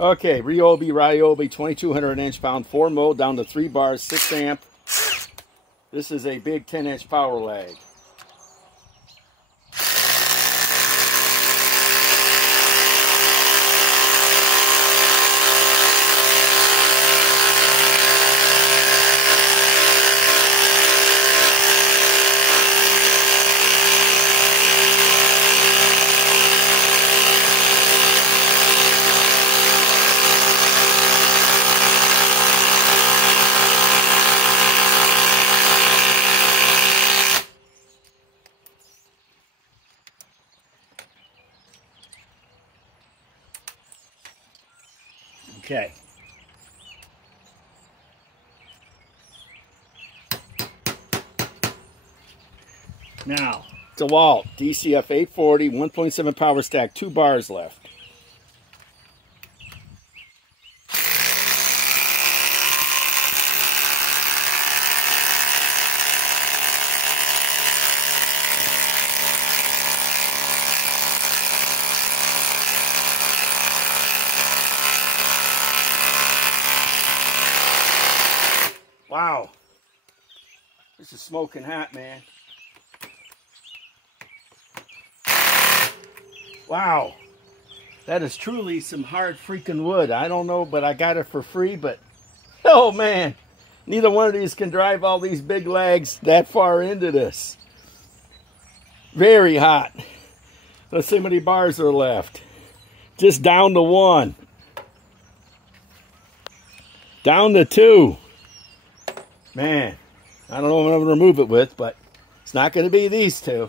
Okay, Ryobi 2200 inch-pound 4 mode down to 3 bars, 6 amp. This is a big 10-inch power lag. Okay. Now, DEWALT DCF 840, 1.7 power stack, 2 bars left. Wow, this is smoking hot, man. Wow, that is truly some hard freaking wood. I don't know, but I got it for free, but oh man, neither one of these can drive all these big lags that far into this. Very hot. Let's see how many bars are left. Just down to 1. Down to 2. Man, I don't know what I'm going to remove it with, but it's not going to be these two.